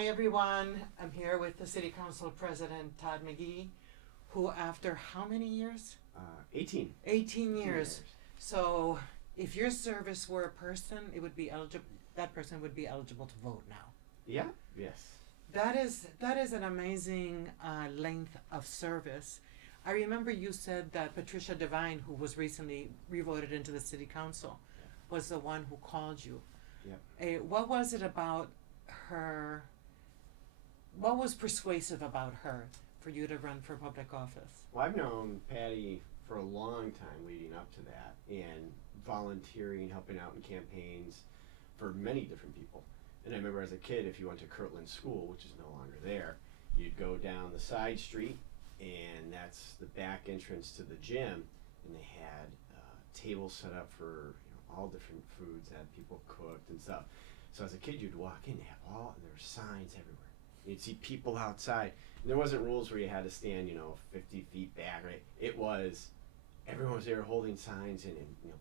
Hi everyone, I'm here with the City Council President Todd McGee, who after how many years? 18. 18 years. So if your service were a person, it would be eligible, that person would be eligible to vote now. Yeah, yes. That is an amazing length of service. I remember you said that Patricia Devine, who was recently revoted into the City Council, was the one who called you. Yep. What was it about her? What was persuasive about her for you to run for public office? Well, I've known Patty for a long time leading up to that, and volunteering, helping out in campaigns for many different people. And I remember as a kid, if you went to Kirtland School, which is no longer there, you'd go down the side street, and that's the back entrance to the gym, and they had tables set up for all different foods that people cooked and stuff. So as a kid, you'd walk in, and there were signs everywhere. You'd see people outside. And there wasn't rules where you had to stand, 50 feet back, right? It was, everyone was there holding signs and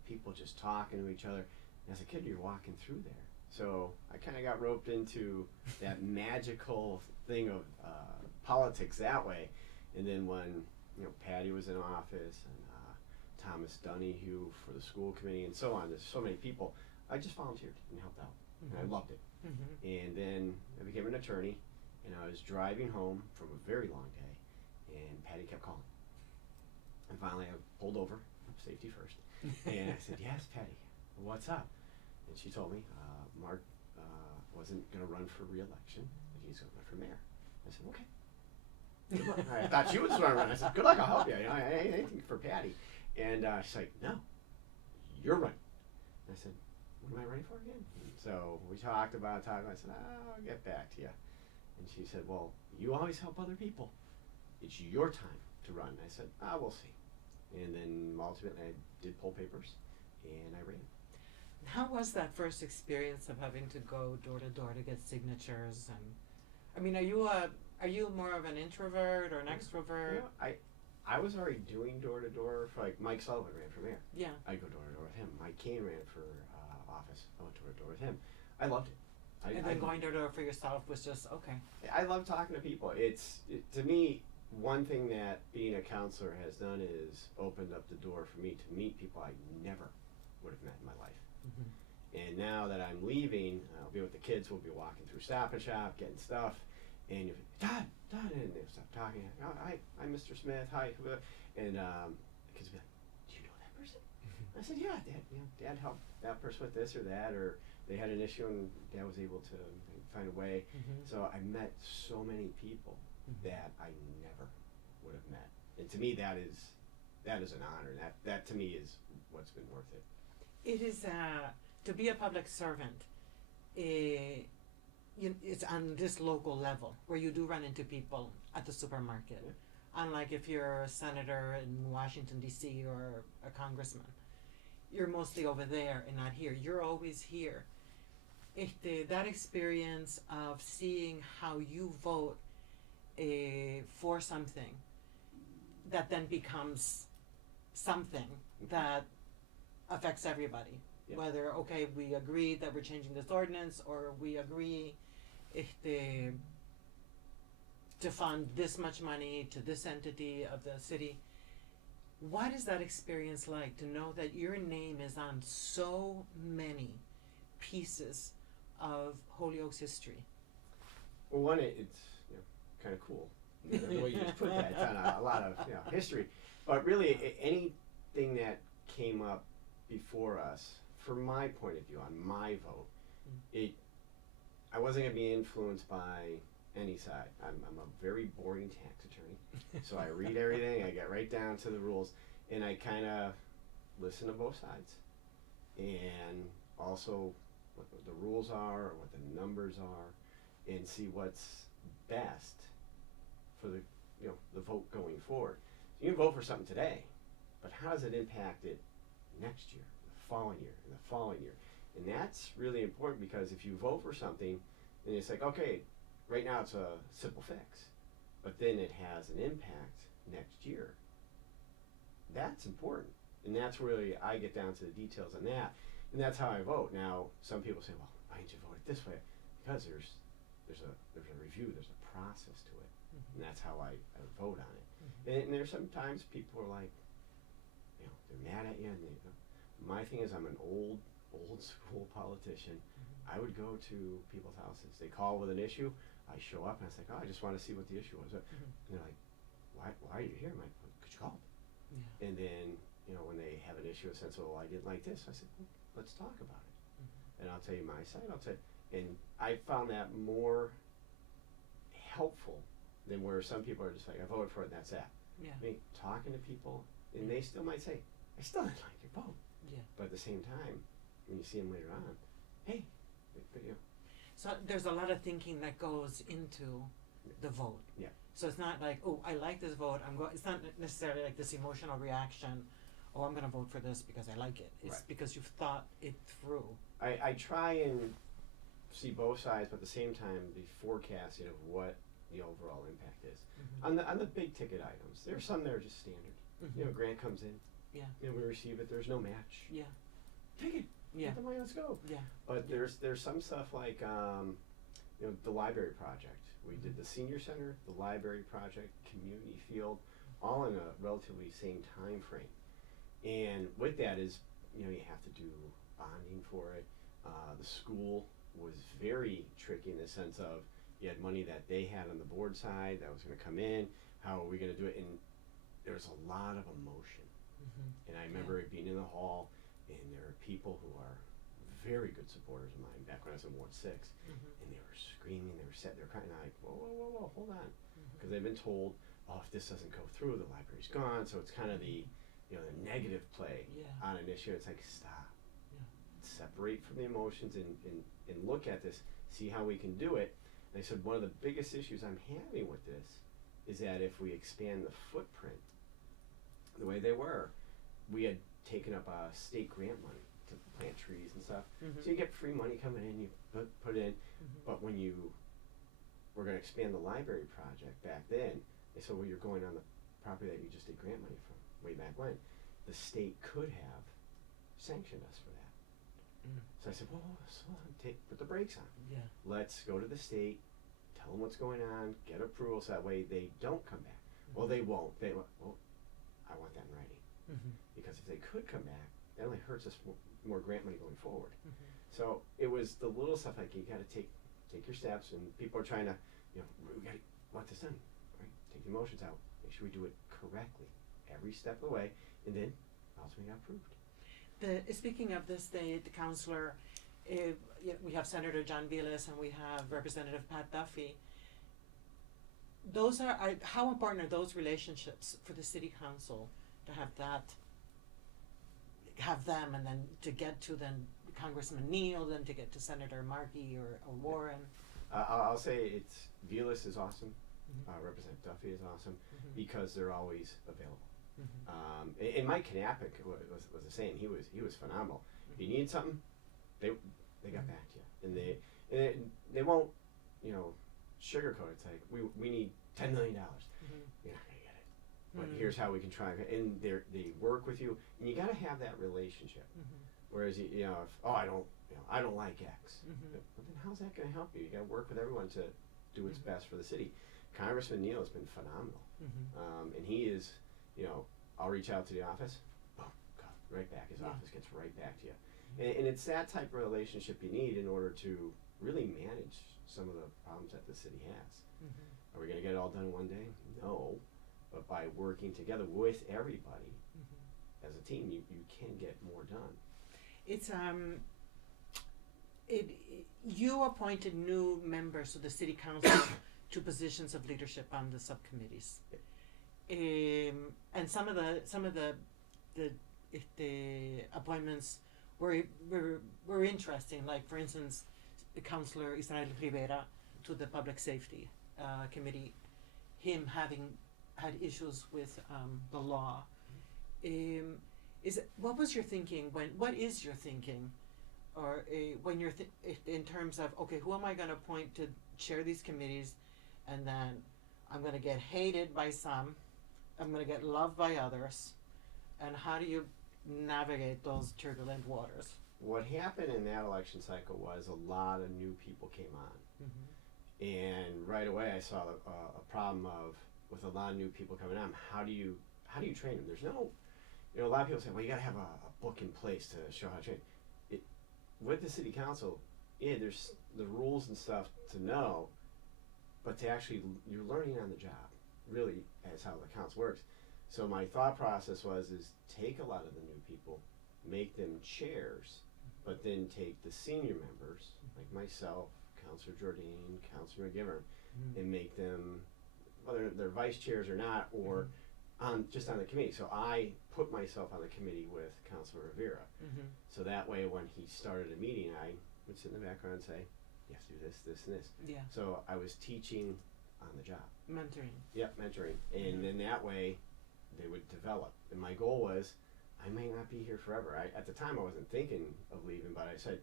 people just talking to each other. And as a kid, you're walking through there. So I kind of got roped into that magical thing of politics that way. And then when, Patty was in office and Thomas Donahue for the school committee and so on, there's so many people, I just volunteered and helped out. Mm-hmm. And I loved it. Mm-hmm. And then I became an attorney, and I was driving home from a very long day, and Patty kept calling. And finally I pulled over, safety first, and I said, yes, Patty, what's up? And she told me Mark wasn't going to run for re-election, and he's going to run for mayor. I said, okay. Good luck. I thought she was going to run. I said, good luck, I'll help you. Anything for Patty. And she's like, no, you're running. And I said, what am I running for again? And so we talked about it. I said, I'll get back to you. And she said, well, you always help other people. It's your time to run. And I said, we'll see. And then ultimately I did poll papers, and I ran. How was that first experience of having to go door to door to get signatures? And I mean, are you more of an introvert or an extrovert? I was already doing door to door for, like, Mike Sullivan ran for mayor. Yeah. I'd go door to door with him. Mike Kane ran for office. I went door to door with him. I loved it. And then going door to door for yourself was just okay. I love talking to people. To me, one thing that being a counselor has done is opened up the door for me to meet people I never would have met in my life. Mm-hmm. And now that I'm leaving, I'll be with the kids. We'll be walking through Stop and Shop, getting stuff, and you'll be, Todd, and they'll stop talking. Oh, hi, I'm Mr. Smith. Hi, and the kids will be like, do you know that person? I said, yeah, Dad helped that person with this or that, or they had an issue and Dad was able to find a way. Mm-hmm. So I met so many people that I never would have met. And to me, that is an honor. That to me is what's been worth it. It is to be a public servant. It's on this local level where you do run into people at the supermarket. Yeah. Unlike if you're a senator in Washington D.C. or a congressman, you're mostly over there and not here. You're always here. That experience of seeing how you vote for something that then becomes something that affects everybody. Yeah. Whether, okay, we agree that we're changing this ordinance, or we agree to fund this much money to this entity of the city. What is that experience like to know that your name is on so many pieces of Holyoke's history? Well, one, it's kind of cool. The way you just put that, it's on a lot of history. But really, anything that came up before us, from my point of view, on my vote, I wasn't going to be influenced by any side. I'm a very boring tax attorney, so I read everything, I get right down to the rules, and I kind of listen to both sides, and also what the rules are, or what the numbers are, and see what's best for the the vote going forward. You can vote for something today, but how does it impact it next year, the following year, and the following year? And that's really important, because if you vote for something, then it's like, okay, right now it's a simple fix, but then it has an impact next year. That's important, and that's really, I get down to the details on that, and that's how I vote. Now, some people say, well, why didn't you vote it this way? Because there's a review, there's a process to it, Mm-hmm. and that's how I would vote on it. Mm-hmm. And there's sometimes people are like, they're mad at you, and my thing is I'm an old school politician. Mm-hmm. I would go to people's houses. They call with an issue. I show up and I was like, oh, I just want to see what the issue was. Mm-hmm. And they're like, why are you here? I'm like, could you call? Yeah. And then, when they have an issue, a sense of, well, I didn't like this, I said, well, let's talk about it. Mm-hmm. And I'll tell you my side. And I found that more helpful than where some people are just like, I voted for it and that's that. Yeah. I mean, talking to people, and they still might say, I still didn't like your vote. Yeah. But at the same time, when you see them later on, hey, So there's a lot of thinking that goes into the vote. Yeah. So it's not like, oh, I like this vote. It's not necessarily like this emotional reaction. Oh, I'm going to vote for this because I like it. It's Right. because you've thought it through. I try and see both sides, but at the same time, be forecasting of what the overall impact is. Mm-hmm. On the big ticket items, there are some that are just standard. Mm-hmm. Grant comes in. Yeah. We receive it. There's no match. Yeah. Take it. Yeah. Get the money. Let's go. Yeah. But there's some stuff like the library project. We did the senior center, the library project, community field, all in a relatively same time frame. And with that is, you have to do bonding for it. The school was very tricky in the sense of you had money that they had on the board side that was going to come in. How are we going to do it? And there's a lot of emotion. Mm-hmm. And I remember it being in the hall, and there are people who are very good supporters of mine back when I was in Ward 6, Mm-hmm. and they were screaming, they were sitting there crying, and I'm like, whoa, hold on. Mm-hmm. Because they've been told, oh, if this doesn't go through, the library's gone. So it's kind of the negative play Yeah. on an issue. It's like, stop. Yeah. Separate from the emotions and look at this, see how we can do it. And I said, one of the biggest issues I'm having with this is that if we expand the footprint the way they were, we had taken up state grant money to plant trees and stuff. Mm-hmm. So you get free money coming in, you put it in. Mm-hmm. But when you were going to expand the library project back then, they said, well, you're going on the property that you just did grant money from way back when. The state could have sanctioned us for that. Mm. So I said, well, slow down, put the brakes on. Yeah. Let's go to the state, tell them what's going on, get approval so that way they don't come back. Well, they won't. Well, I want that in writing. Mm-hmm. Because if they could come back, that only hurts us more grant money going forward. Mm-hmm. So it was the little stuff like you got to take your steps, and people are trying to, we got to want this done, right? Take the emotions out. Make sure we do it correctly every step of the way, and then ultimately got approved. Speaking of this, the councilor, we have Senator John Vilas and we have Representative Pat Duffy. Those are how important are those relationships for the city council to have them, and then to get to Congressman Neal, then to get to Senator Markey or Warren. I'll say Vilas is awesome. Mm-hmm. Representative Duffy is awesome Mm-hmm. because they're always available. Mm-hmm. And Mike Knappich was the same. He was phenomenal. If you need something, they got back to you, and they won't sugarcoat it. It's like we need $10 million. Mm-hmm. You're not gonna get it, but here's how we can try. And they work with you, and you got to have that relationship. Mm-hmm. Whereas I don't like X, Mm-hmm. but then how's that gonna help you? You got to work with everyone to do what's best for the city. Congressman Neal has been phenomenal, Mm-hmm. and he is. I'll reach out to the office, boom, right back. His Yeah. office gets right back to you, and it's that type of relationship you need in order to really manage some of the problems that the city has. Mm-hmm. Are we going to get it all done one day? No, but by working together with everybody Mm-hmm. as a team, you can get more done. It's you appointed new members to the city council to positions of leadership on the subcommittees, and some of the appointments were interesting. Like, for instance, Councilor Israel Rivera to the Public Safety Committee, him having had issues with the law. What was your thinking what is your thinking, or when you're in terms of, okay, who am I going to appoint to chair these committees, and then I'm going to get hated by some, I'm going to get loved by others, and how do you navigate those turbulent waters? What happened in that election cycle was a lot of new people came on. Mm-hmm. And right away I saw a problem with a lot of new people coming on. How do you train them? There's no, a lot of people say, well, you got to have a book in place to show how to train. With the city council, there's the rules and stuff to know, but to actually, you're learning on the job, really, as how the council works. So my thought process is take a lot of the new people, make them chairs, but then take the senior members, like myself, Councilor Jordan, Councilor McGee, and make them, whether they're vice chairs or not, or just on the committee. So I put myself on the committee with Councilor Rivera. So that way, when he started a meeting, I would sit in the background and say, you have to do this, this, and this. Yeah. So I was teaching on the job. Mentoring. Yep, mentoring. And then that way, they would develop. And my goal was, I may not be here forever. At the time, I wasn't thinking of leaving, but I said,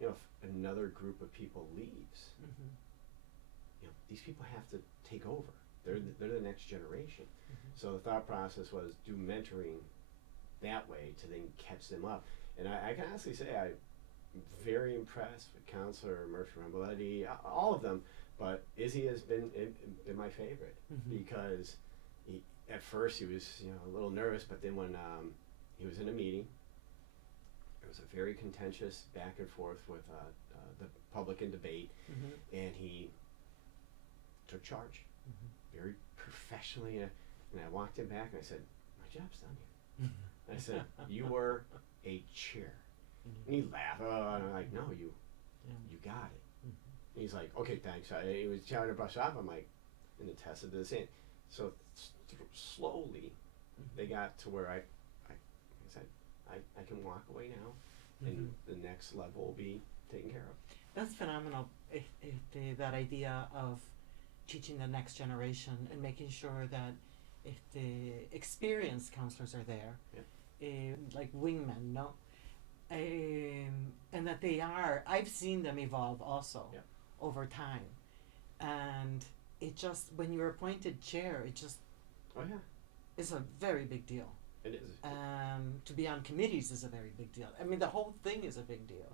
if another group of people leaves, these people have to take over. They're the next generation. So the thought process was do mentoring that way to then catch them up. And I can honestly say I'm very impressed with Councilor Murphy-Ramboletti, all of them, but Izzy has been my favorite because at first he was a little nervous, but then when he was in a meeting, it was a very contentious back and forth with the public and debate, and he took charge very professionally, and I walked him back and I said, my job's done here. I said, you were a chair. And he laughed, and I'm like, no, you got it. And he's like, okay, thanks. He was trying to brush off. I'm like, and attested to the same. So slowly, they got to where I said, I can walk away now, and the next level will be taken care of. That's phenomenal. That idea of teaching the next generation and making sure that if the experienced counselors are there, like wingmen, no, and that they are. I've seen them evolve also over time, and it just when you're appointed chair, it just is a very big deal. It is. To be on committees is a very big deal. I mean, the whole thing is a big deal.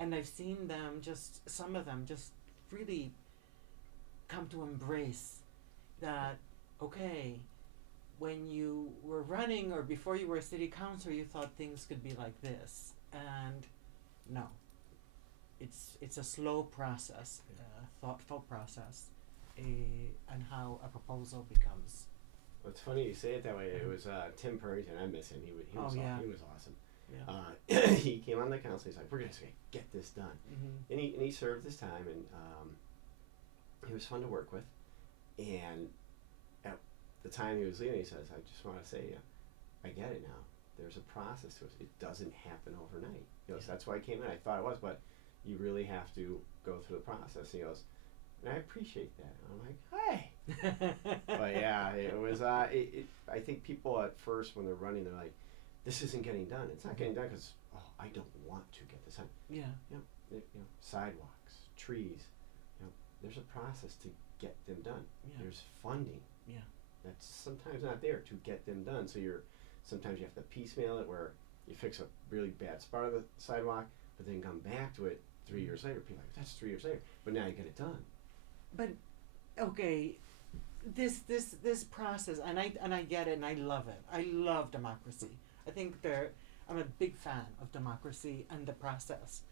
And I've seen them some of them just really come to embrace that, okay, when you were running or before you were a city councilor, you thought things could be like this. And no, it's a slow process, thoughtful process, and how a proposal becomes. Well, it's funny you say it that way. It was Tim Purrington. I miss him. He was awesome. Yeah. He came on the council. He's like, "We're gonna get this done," and he served his time, and he was fun to work with. And at the time he was leaving, he says, "I just want to say, I get it now. There's a process to it. It doesn't happen overnight." He goes, "That's why I came in. I thought it was, but you really have to go through the process." He goes, and I appreciate that. And I'm like, hey. But yeah, it was. I think people at first when they're running, they're like, "This isn't getting done." It's not getting done because I don't want to get this done. Yeah. Sidewalks, trees. There's a process to get them done. Yeah. There's funding. Yeah. That's sometimes not there to get them done. So sometimes you have to piecemeal it where you fix a really bad spot of the sidewalk, but then come back to it 3 years later. People are like, that's 3 years later, but now you get it done. But okay, this process, and I get it, and I love it. I love democracy. I think I'm a big fan of democracy and the process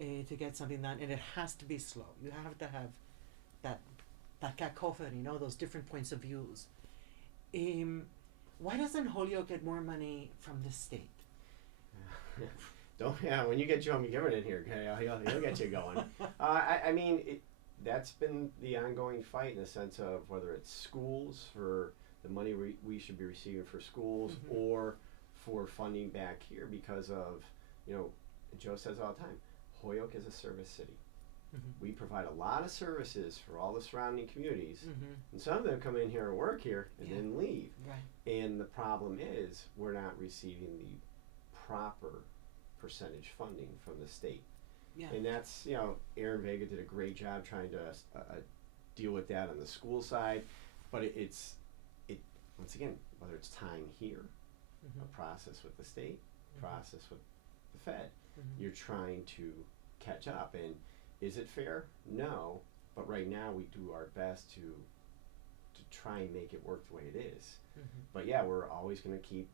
to get something done, and it has to be slow. You have to have that cacophony, those different points of views. Why doesn't Holyoke get more money from the state? When you get Joe McGee in here, he'll get you going. I mean, that's been the ongoing fight in the sense of whether it's schools for the money we should be receiving for schools or for funding back here because of, Joe says all the time, Holyoke is a service city. We provide a lot of services for all the surrounding communities, and some of them come in here and work here and then leave. Right. And the problem is we're not receiving the proper percentage funding from the state. Yeah. And that's, Aaron Vega did a great job trying to deal with that on the school side, but it's once again, whether it's time here, a process with the state, process with the Fed, you're trying to catch up. And Is it fair? No, but right now we do our best to try and make it work the way it is. Mm-hmm. But yeah, we're always going to keep,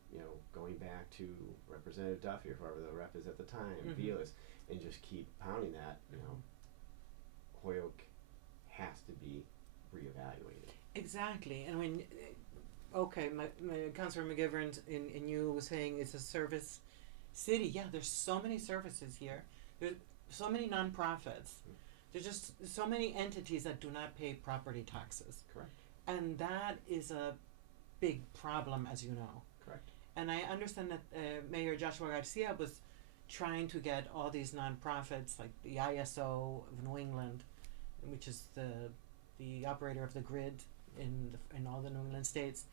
going back to Representative Duffy or whoever the rep is at the time, Vilas, and just keep pounding that. Holyoke has to be reevaluated. Exactly, and when, okay, my Councilor McGivern and you was saying it's a service city. Yeah, there's so many services here. There's so many nonprofits. There's just so many entities that do not pay property taxes. Correct. And that is a big problem, as you know. Correct. And I understand that Mayor Joshua Garcia was trying to get all these nonprofits, like the ISO of New England, which is the operator of the grid in all the New England states,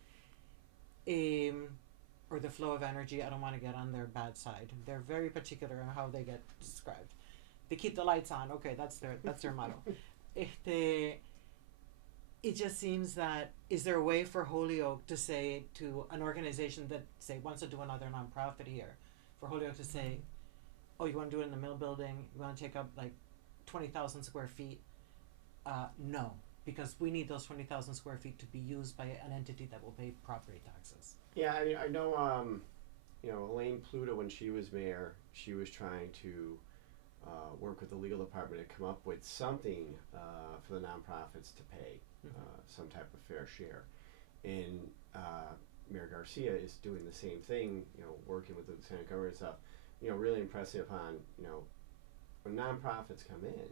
or the flow of energy. I don't want to get on their bad side. They're very particular on how they get described. They keep the lights on. Okay, that's their motto. It just seems that, is there a way for Holyoke to say to an organization that, say, wants to do another nonprofit here, for Holyoke to say, oh, you want to do it in the mill building, you want to take up like 20,000 square feet? No, because we need those 20,000 square feet to be used by an entity that will pay property taxes. Yeah, I mean, I know, Elaine Pluto, when she was mayor, she was trying to work with the legal department to come up with something for the nonprofits to pay some type of fair share. And Mayor Garcia is doing the same thing, working with the lieutenant governor and stuff. Really impressive on, when nonprofits come in,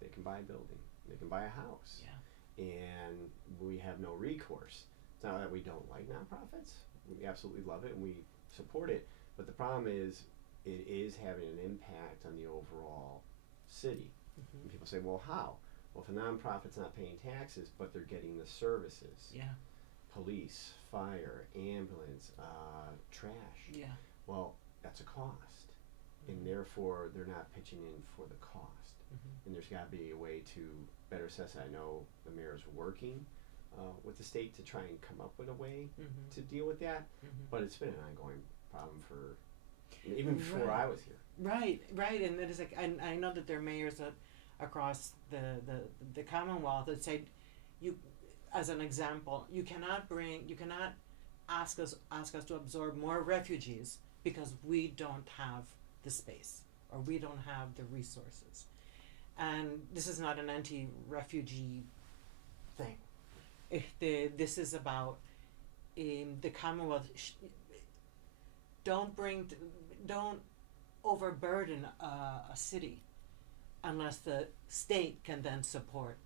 they can buy a building, they can buy a house. Yeah. And we have no recourse. It's not that we don't like nonprofits. We absolutely love it and we support it. But the problem is, it is having an impact on the overall city. And people say, well, how? Well, if a nonprofit's not paying taxes, but they're getting the services. Yeah. Police, fire, ambulance, trash. Yeah. Well, that's a cost. And therefore, they're not pitching in for the cost. And there's got to be a way to better assess it. I know the mayor's working with the state to try and come up with a way to deal with that. But it's been an ongoing problem for even before I was here. Right, and that is like, I know that there are mayors across the Commonwealth that say, you, as an example, you cannot ask us to absorb more refugees because we don't have the space or we don't have the resources. And this is not an anti-refugee thing. This is about the Commonwealth. Don't overburden a city unless the state can then support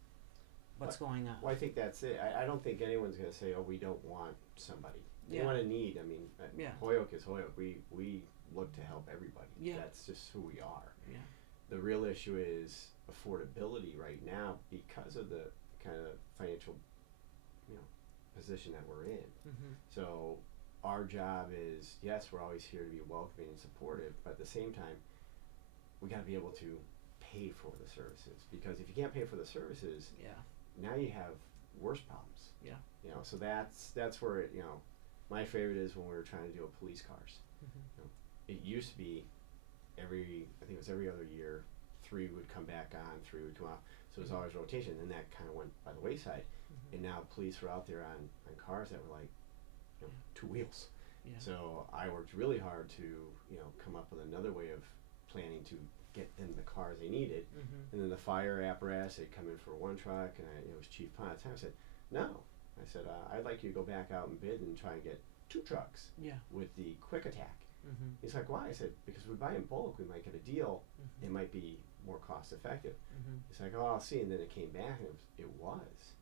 what's going on. Well, I think that's it. I don't think anyone's going to say, oh, we don't want somebody. They want a need. I mean, Holyoke is Holyoke. We look to help everybody. Yeah. That's just who we are. Yeah. The real issue is affordability right now because of the kind of financial, position that we're in. So our job is, yes, we're always here to be welcoming and supportive, but at the same time, we got to be able to pay for the services, because if you can't pay for the services, now you have worse problems. Yeah. So that's where it, my favorite is when we were trying to deal with police cars. It used to be I think it was every other year, 3 would come back on, 3 would come off. So it was always rotation, and that kind of went by the wayside. And now police were out there on cars that were like, 2 wheels. Yeah. So I worked really hard to, come up with another way of planning to get them the cars they needed. And then the fire apparatus, they'd come in for 1 truck, and it was Chief Pond at the time. I said, no. I said, I'd like you to go back out and bid and try and get 2 trucks with the quick attack. He's like, why? I said, because we buy in bulk, we might get a deal. It might be more cost effective. He's like, oh, I'll see. And then it came back, and it was.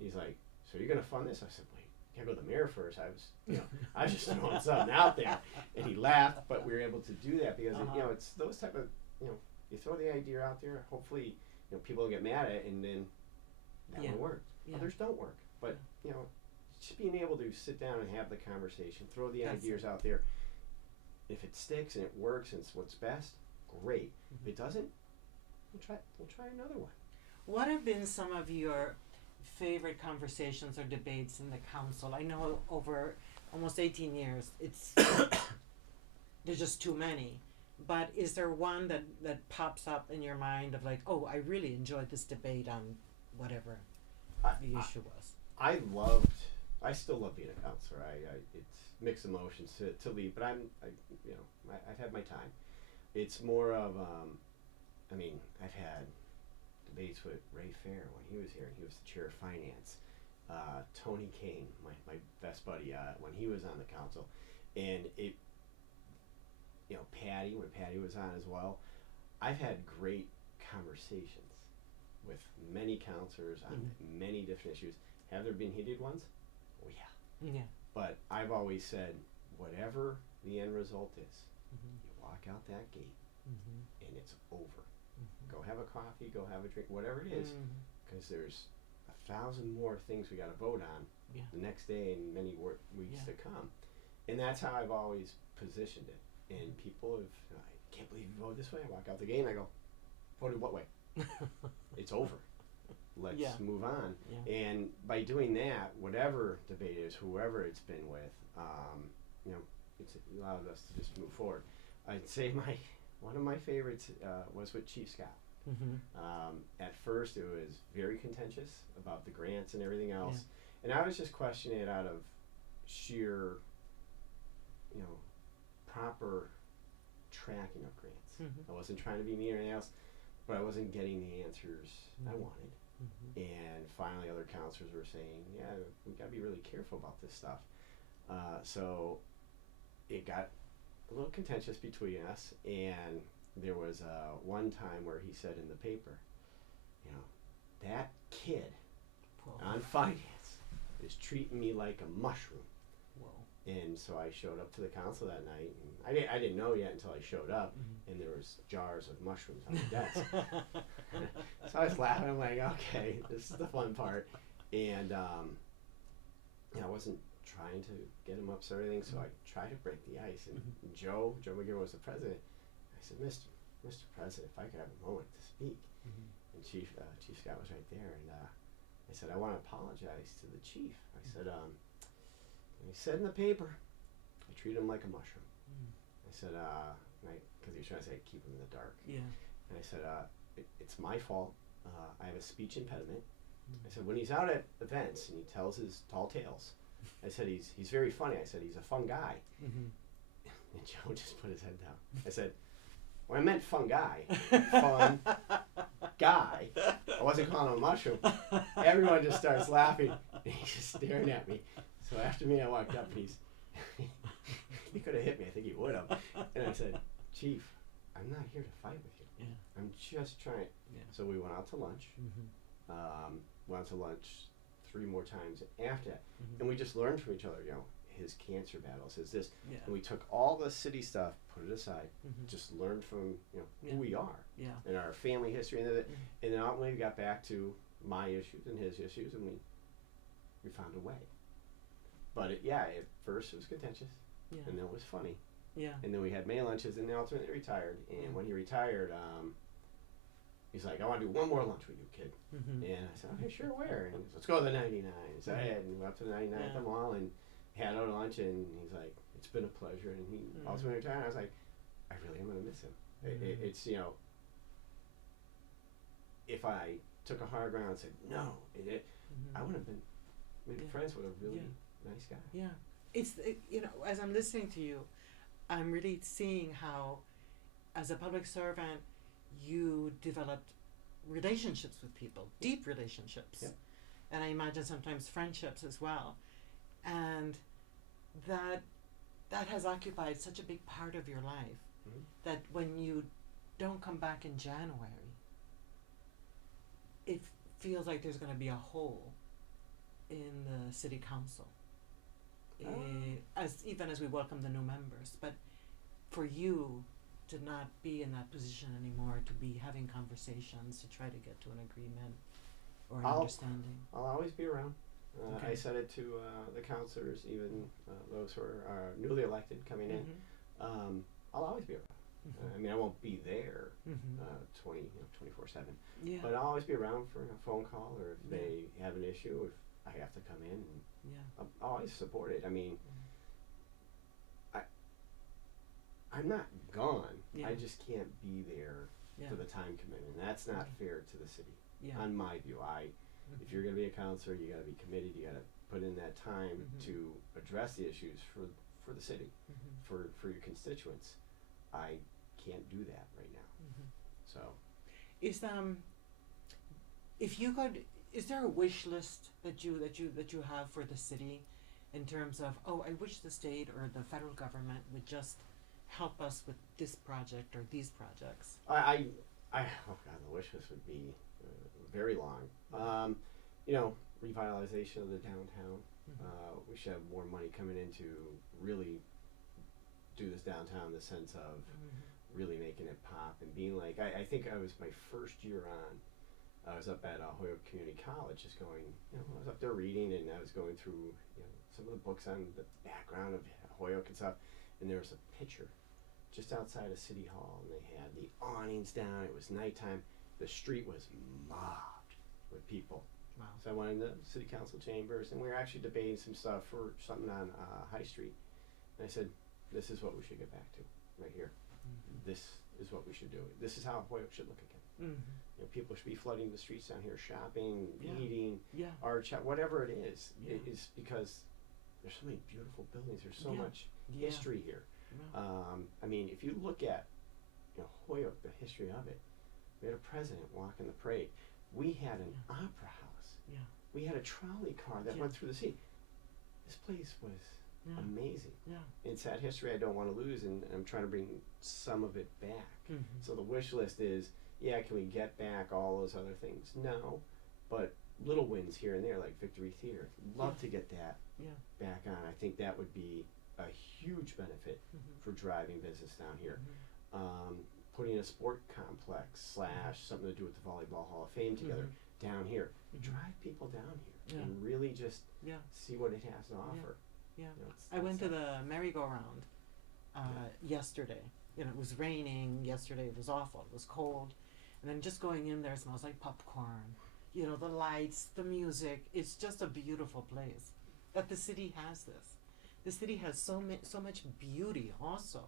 He's like, so you're going to fund this? I said, wait, can't go to the mayor first. I was, I was just throwing something out there. And he laughed, but we were able to do that because, it's those type of, you throw the idea out there, hopefully, people get mad at it, and then that one worked. Others don't work. But, just being able to sit down and have the conversation, throw the ideas out there. If it sticks and it works and it's what's best, great. If it doesn't, we'll try another one. What have been some of your favorite conversations or debates in the council? I know over almost 18 years, it's there's just too many. But is there one that pops up in your mind of like, oh, I really enjoyed this debate on whatever the issue was? I still love being a counselor. It's mixed emotions to leave, but I've had my time. It's more of, I've had debates with Ray Fair when he was here, and he was the chair of finance. Tony Kane, my best buddy, when he was on the council, and Patty, when Patty was on as well. I've had great conversations with many counselors on many different issues. Have there been heated ones? Oh yeah. Yeah. But I've always said, whatever the end result is, you walk out that gate and it's over. Go have a coffee, go have a drink, whatever it is, because there's 1,000 more things we got to vote on the next day and many weeks to come. And that's how I've always positioned it. And people have, I can't believe you voted this way. I walk out the gate and I go, voted what way? It's over. Let's move on. Yeah. And by doing that, whatever debate is, whoever it's been with, it's allowed us to just move forward. I'd say one of my favorites was with Chief Scott. At first, it was very contentious about the grants and everything else, and I was just questioning it out of sheer, proper tracking of grants. I wasn't trying to be mean or anything else, but I wasn't getting the answers I wanted. And finally, other counselors were saying, "Yeah, we got to be really careful about this stuff." So it got a little contentious between us, and there was one time where he said in the paper, that kid on finance is treating me like a mushroom. Whoa. And so I showed up to the council that night, and I didn't know yet until I showed up, and there was jars of mushrooms on the desk. So I was laughing. I'm like, okay, this is the fun part. And I wasn't trying to get him upset or anything, so I tried to break the ice. And Joe McGee was the president. I said, Mr. President, if I could have a moment to speak. And Chief Scott was right there, and I said, I want to apologize to the chief. I said, he said in the paper, I treat him like a mushroom. I said, because he was trying to say keep him in the dark. Yeah. And I said, it's my fault. I have a speech impediment. I said, when he's out at events and he tells his tall tales, I said, he's very funny. I said, he's a fun guy. And Joe just put his head down. I said, well, I meant fun guy. Fun guy. I wasn't calling him a mushroom. Everyone just starts laughing. And he's just staring at me. So after me, I walked up and he could have hit me. I think he would have. And I said, Chief, I'm not here to fight with you. Yeah. I'm just trying. Yeah. So we went out to lunch. Went out to lunch 3 more times after that. And we just learned from each other, his cancer battles, his this. Yeah. And we took all the city stuff, put it aside, just learned from, who we are. Yeah. And our family history. And then ultimately we got back to my issues and his issues, and we found a way. But at first it was contentious, and then it was funny. Yeah. And then we had May lunches, and then ultimately retired. And when he retired, he's like, I want to do one more lunch with you, kid. And I said, okay, sure, where? And he goes, let's go to the 99. So I had, and we went to the 99 at the mall and had our lunch, and he's like, it's been a pleasure. And he ultimately retired, and I was like, I really am going to miss him. It's, if I took a hard ground and said, no, I would have been maybe friends with a really nice guy. Yeah. It's, as I'm listening to you, I'm really seeing how, as a public servant, you developed relationships with people, deep relationships. Yeah. And I imagine sometimes friendships as well. And that has occupied such a big part of your life that when you don't come back in January, it feels like there's going to be a hole in the city council. Even as we welcome the new members, but for you to not be in that position anymore, to be having conversations to try to get to an agreement or an understanding. I'll always be around. Okay. I said it to the councilors, even those who are newly elected coming in. I'll always be around. I won't be there 24/7. Yeah. But I'll always be around for a phone call, or if they have an issue, if I have to come in, and I'll always support it. I'm not gone. Yeah. I just can't be there Yeah. for the time commitment. That's not fair to the city, Yeah. on my view. If you're going to be a counselor, you got to be committed. You got to put in that time to address the issues for the city, for your constituents. I can't do that right now. So, Is if you could, is there a wish list that you have for the city, in terms of, oh, I wish the state or the federal government would just help us with this project or these projects? oh God, the wish list would be very long. Revitalization of the downtown. We should have more money coming in to really do this downtown in the sense of really making it pop and being like, I think I was my first year on. I was up at Holyoke Community College, just going, I was up there reading, and I was going through, some of the books on the background of Holyoke and stuff, and there was a picture just outside of City Hall, and they had the awnings down. It was nighttime. The street was mobbed with people. Wow. So I went in the city council chambers, and we were actually debating some stuff for something on High Street. And I said, this is what we should get back to, right here. This is what we should do. This is how Holyoke should look again. People should be flooding the streets down here, shopping, eating, art, whatever it is. It is because there's so many beautiful buildings. There's so much history here. If you look at Holyoke, the history of it, we had a president walking the parade. We had an opera house. We had a trolley car that went through the city. This place was amazing. It's that history I don't want to lose, and I'm trying to bring some of it back. So the wish list is, can we get back all those other things? No, but little wins here and there, like Victory Theater. Love to get that back on. I think that would be a huge benefit for driving business down here. Putting a sport complex / something to do with the Volleyball Hall of Fame together down here. Drive people down here and really just see what it has to offer. I went to the merry-go-round yesterday. It was raining yesterday. It was awful. It was cold. And then just going in there smells like popcorn. The lights, the music. It's just a beautiful place. That the city has this. The city has so much beauty also.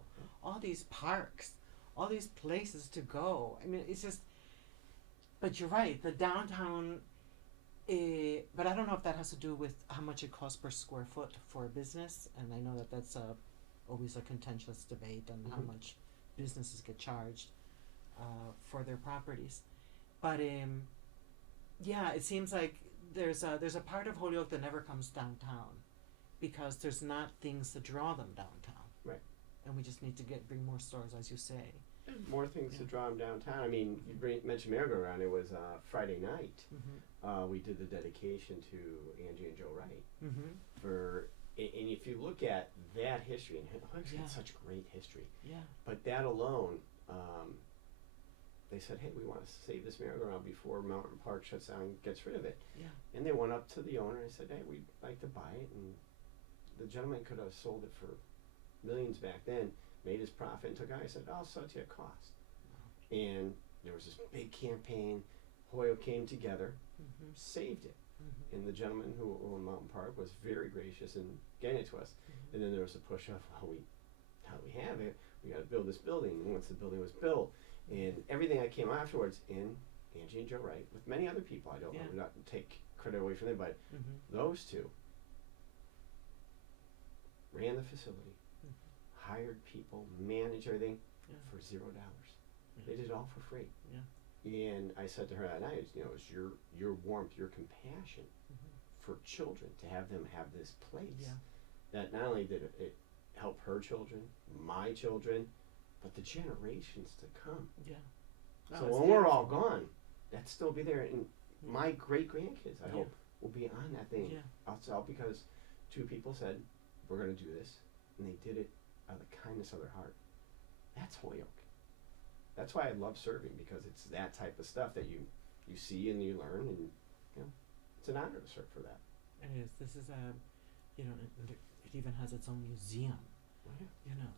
All these parks, all these places to go. It's just, but you're right, the downtown, but I don't know if that has to do with how much it costs per square foot for a business, and I know that that's always a contentious debate on how much businesses get charged for their properties. But it seems like there's a part of Holyoke that never comes downtown because there's not things to draw them downtown. Right. And we just need to bring more stores, as you say. More things to draw them downtown. You mentioned merry-go-round. It was Friday night. We did the dedication to Angie and Joe Wright. And if you look at that history, and Holyoke's got such great history. But that alone, they said, hey, we want to save this merry-go-round before Mountain Park shuts down and gets rid of it. And they went up to the owner and said, hey, we'd like to buy it. And the gentleman could have sold it for millions back then, made his profit, and took it out. He said, I'll sell it to you at cost. And there was this big campaign. Holyoke came together, saved it. And the gentleman who owned Mountain Park was very gracious in getting it to us. And then there was a push of, how do we have it? We got to build this building. And once the building was built, and everything that came afterwards, in Angie and Joe Wright, with many other people, I don't not take credit away from them, but those two ran the facility, hired people, managed everything for $0. They did it all for free. And I said to her that night, it's your warmth, your compassion for children, to have them have this place. That not only did it help her children, my children, but the generations to come. So when we're all gone, that'll still be there. And my great-grandkids, I hope, will be on that thing outside, because two people said, we're going to do this. And they did it out of the kindness of their heart. That's Holyoke. That's why I love serving, because it's that type of stuff that you see and you learn, and it's an honor to serve for that. It is. This is it even has its own museum.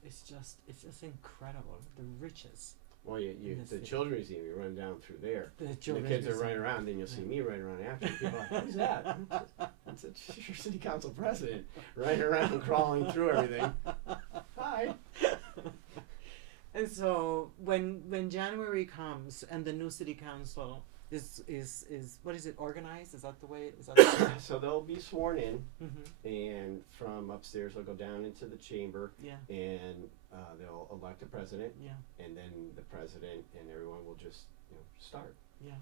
It's just incredible. The riches. Well, the children's museum, you run down through there. The kids museum. are running around, then you'll see me running around after. People are like, who's that? It's your city council president running around, crawling through everything. Hi. And so when January comes and the new city council is what is it, organized? Is that the way? Is that So they'll be sworn in, mm-hmm. and from upstairs they'll go down into the chamber, Yeah. and they'll elect a president, Yeah. and then the president and everyone will just start. Yeah.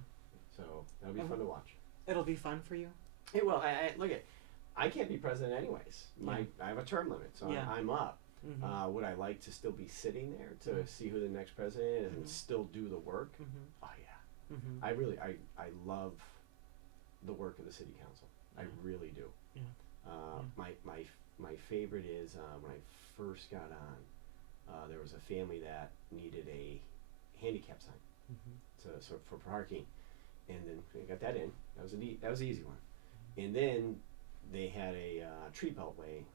So that'll be fun to watch. It'll be fun for you. Hey, well, I can't be president anyways. I have a term limit, so Yeah. I'm up. Mm-hmm. Would I like to still be sitting there to Mm-hmm. see who the next president is and still do the work? Mm-hmm. Oh yeah. Mm-hmm. I love the work of the city council. I really do. Yeah. My favorite is when I first got on, there was a family that needed a handicap sign for parking, and then we got that in. That was the easy one. And then they had a tree beltway.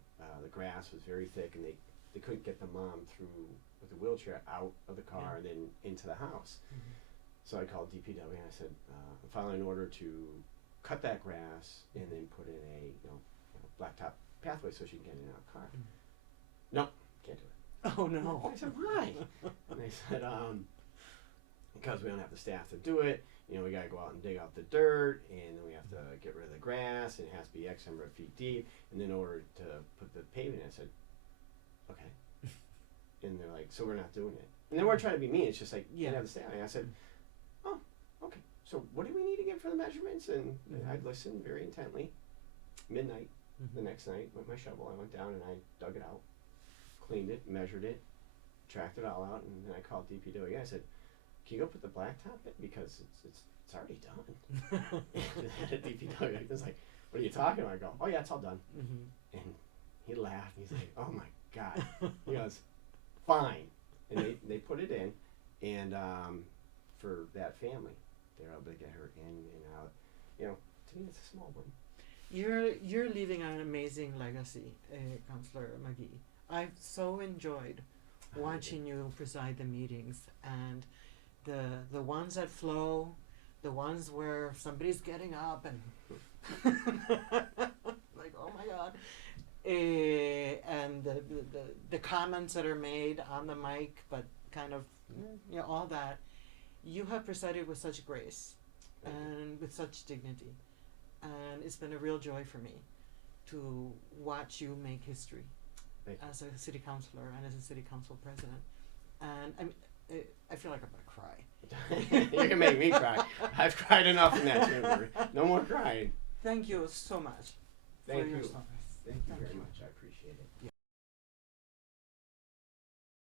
The grass was very thick, and they couldn't get the mom through with the wheelchair out of the car and then into the house. Mm-hmm. So I called DPW and I said, I'm filing an order to cut that grass and then put in a blacktop pathway so she can get in and out of the car. Nope, can't do it. Oh no. I said, why? And they said, because we don't have the staff to do it. We got to go out and dig out the dirt, and then we have to get rid of the grass, and it has to be X number of feet deep. And then in order to put the pavement in, I said, okay. And they're like, so we're not doing it. And they weren't trying to be mean. It's just like, you don't have the staff. And I said, oh, okay. So what do we need to get for the measurements? And I'd listen very intently. Midnight, the next night, with my shovel, I went down and I dug it out, cleaned it, measured it, tracked it all out, and then I called DPW. I said, can you go put the blacktop in? Because it's already done. And the DPW was like, what are you talking about? I go, oh yeah, it's all done. And he laughed. He's like, oh my God. He goes, fine. And they put it in, and for that family, they're able to get her in and out. To me, it's a small one. You're leaving an amazing legacy, Councilor McGee. I've so enjoyed watching you preside the meetings, and the ones that flow, the ones where somebody's getting up and like, oh my God, and the comments that are made on the mic, but kind of all that. You have presided with such grace and with such dignity, and it's been a real joy for me to watch you make history as a city councilor and as a city council president. And I feel like I'm gonna cry. You can make me cry. I've cried enough in that chamber. No more crying. Thank you so much. Thank for your you. service. Thank you very much. I appreciate it.